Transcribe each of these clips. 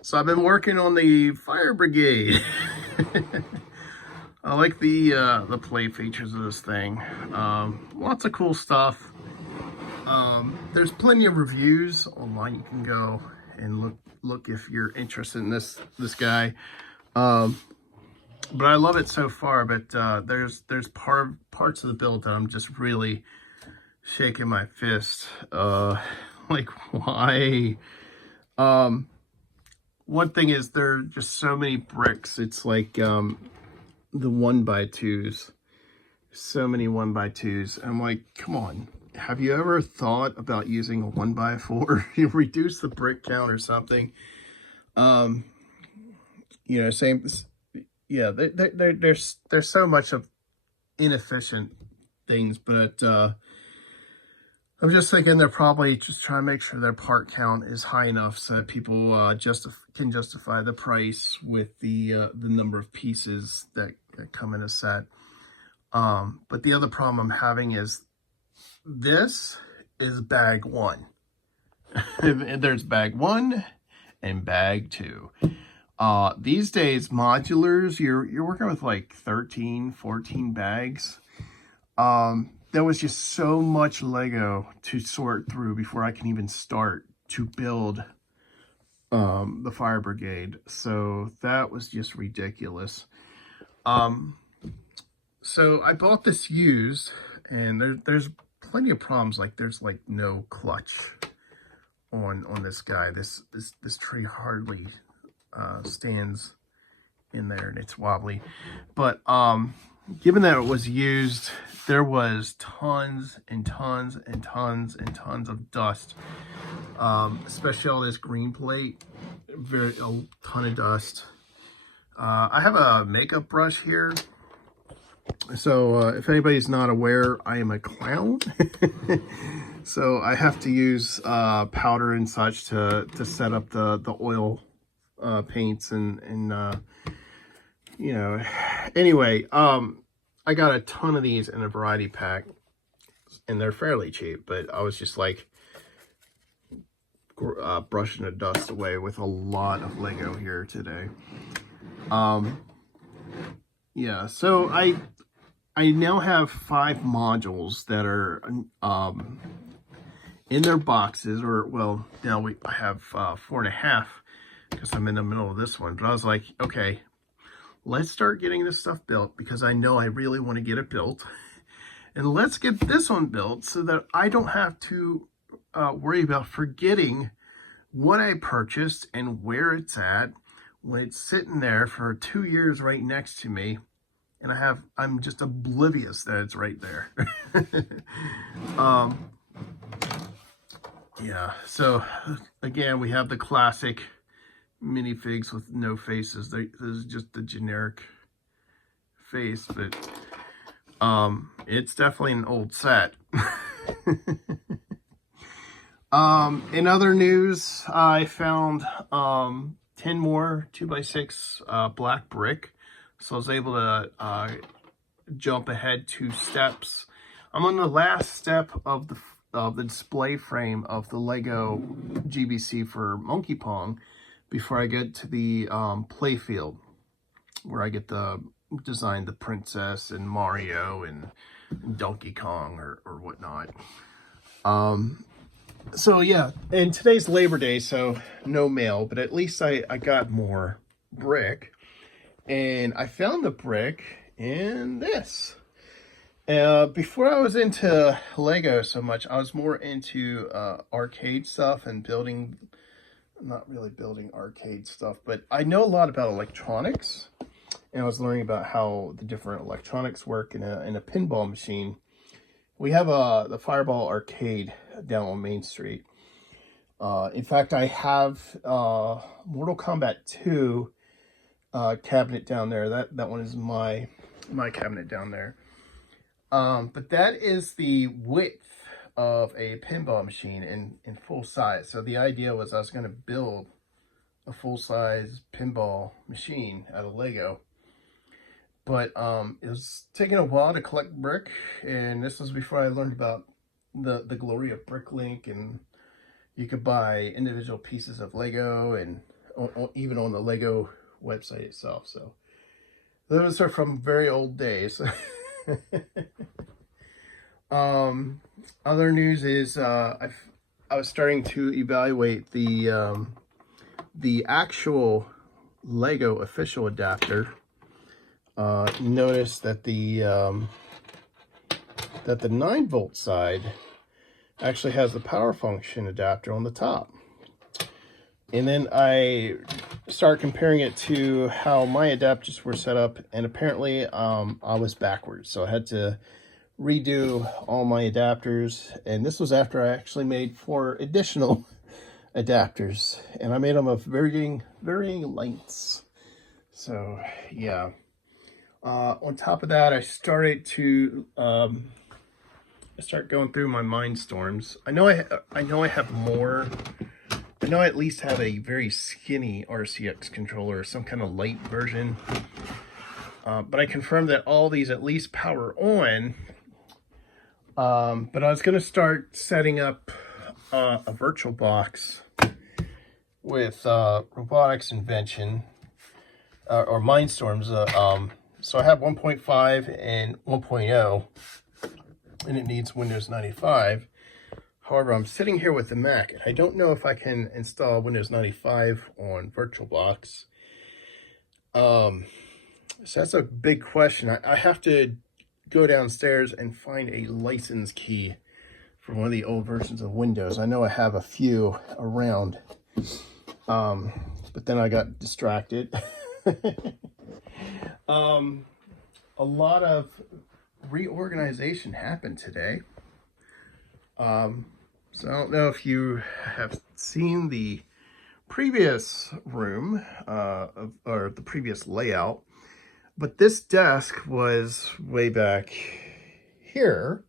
So I've been working on the fire brigade. I like the play features of this thing. Lots of cool stuff. There's plenty of reviews online. You can go and look if you're interested in this guy. But I love it so far. But there's parts of the build that I'm just really shaking my fist. Like, why? One thing is there are just so many bricks. It's like the 1x2s. So many 1x2s. I'm like, come on. Have you ever thought about using a 1x4? You reduce the brick count or something. You know, same. Yeah, there's so much of inefficient things, but I'm just thinking they're probably just trying to make sure their part count is high enough so that people can justify the price with the number of pieces that come in a set. But the other problem I'm having is this is bag 1. And there's bag 1 and bag 2. These days, modulars, you're working with like 13, 14 bags. There was just so much Lego to sort through before I can even start to build the fire brigade. So that was just ridiculous. So I bought this used, and there's plenty of problems. Like there's like no clutch on this guy. This tree hardly stands in there, and it's wobbly. But given that it was used, there was tons and tons and tons and tons of dust, especially all this green plate. A ton of dust. I have a makeup brush here, so if anybody's not aware, I am a clown. So I have to use powder and such to set up the oil paints and you know. Anyway, I got a ton of these in a variety pack, and they're fairly cheap, but I was just like brushing the dust away with a lot of Lego here today. Yeah, so I now have 5 modules that are in their boxes, or well, now I have 4.5 because I'm in the middle of this one. But I was like, okay, let's start getting this stuff built because I know I really want to get it built. And let's get this one built so that I don't have to worry about forgetting what I purchased and where it's at when it's sitting there for 2 years right next to me. And I'm just oblivious that it's right there. Yeah, so again, we have the classic minifigs with no faces. This is just the generic face, but it's definitely an old set. In other news, I found 10 more 2x6 black brick, so I was able to jump ahead 2 steps. I'm on the last step of the display frame of the Lego GBC for Monkey Pong before I get to the play field, where I get to design the princess and Mario and Donkey Kong or whatnot. So yeah, and today's Labor Day, so no mail, but at least I got more brick. And I found the brick in this. Before I was into Lego so much, I was more into arcade stuff and building, not really building arcade stuff, but I know a lot about electronics. And I was learning about how the different electronics work in a pinball machine. We have the Fireball arcade down on Main Street. In fact, I have Mortal Kombat 2 cabinet down there. That one is my cabinet down there. But that is the width of a pinball machine in full size. So the idea was I was going to build a full-size pinball machine out of Lego. But it was taking a while to collect brick, and this was before I learned about the glory of Bricklink, and you could buy individual pieces of Lego, and even on the Lego website itself. So those are from very old days. Other news is I was starting to evaluate the actual Lego official adapter. Notice that the 9-volt side actually has the power function adapter on the top. And then I started comparing it to how my adapters were set up, and apparently I was backwards. So I had to redo all my adapters, and this was after I actually made 4 additional adapters, and I made them of varying lengths. So yeah. On top of that, I started to start going through my Mindstorms. I know I have more. I know I at least have a very skinny RCX controller, some kind of light version. But I confirmed that all these at least power on. But I was going to start setting up a virtual box with robotics invention or Mindstorms. So I have 1.5 and 1.0, and it needs Windows 95. However, I'm sitting here with the Mac, and I don't know if I can install Windows 95 on VirtualBox. So that's a big question. I have to go downstairs and find a license key for one of the old versions of Windows. I know I have a few around, but then I got distracted. A lot of reorganization happened today. So I don't know if you have seen the previous room or the previous layout, but this desk was way back here,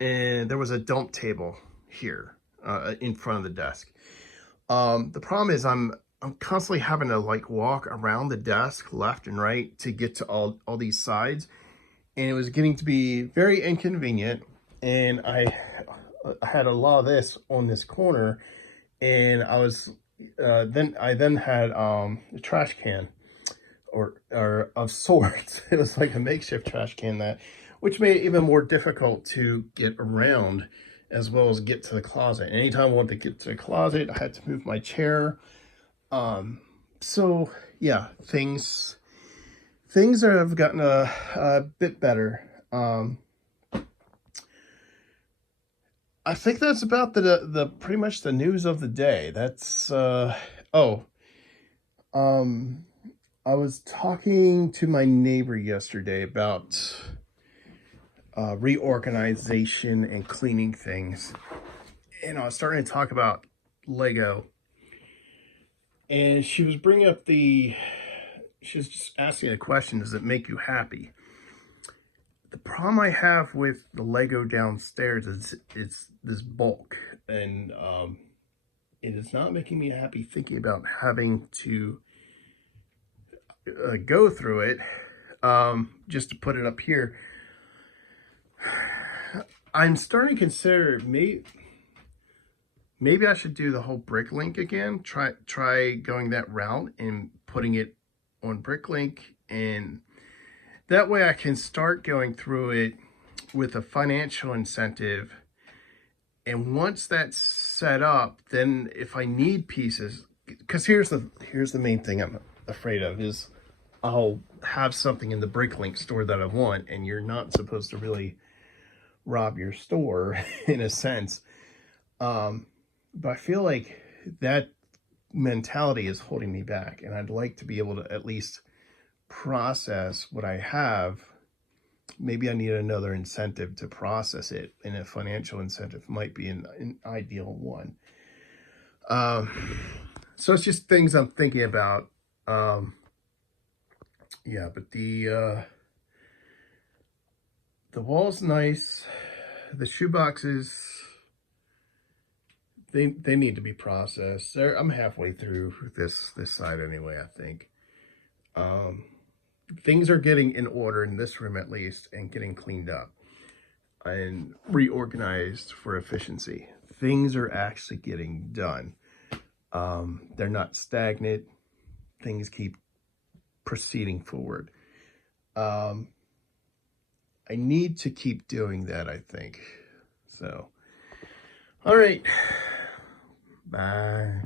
and there was a dump table here in front of the desk. The problem is I'm constantly having to like walk around the desk left and right to get to all these sides, and it was getting to be very inconvenient. And I had a lot of this on this corner, and I was then had a trash can or of sorts. It was like a makeshift trash can, which made it even more difficult to get around as well as get to the closet. Anytime I wanted to get to the closet, I had to move my chair. So yeah, things have gotten a bit better. I think that's about the pretty much the news of the day. That's I was talking to my neighbor yesterday about reorganization and cleaning things, and I was starting to talk about Lego. And she was bringing up she was just asking a question, does it make you happy? The problem I have with the Lego downstairs is it's this bulk, and it is not making me happy thinking about having to go through it just to put it up here. I'm starting to consider maybe I should do the whole Bricklink again. Try going that route and putting it on Bricklink, and that way I can start going through it with a financial incentive. And once that's set up, then if I need pieces, because here's the main thing I'm afraid of is I'll have something in the Bricklink store that I want, and you're not supposed to really rob your store in a sense. But I feel like that mentality is holding me back, and I'd like to be able to at least process what I have. Maybe I need another incentive to process it, and a financial incentive might be an ideal one. So it's just things I'm thinking about. Yeah, but the wall's nice. the shoe boxes, they need to be processed. I'm halfway through this side anyway, I think. Things are getting in order in this room at least, and getting cleaned up and reorganized for efficiency. Things are actually getting done. They're not stagnant. Things keep proceeding forward. I need to keep doing that, I think. So, all right. Bye.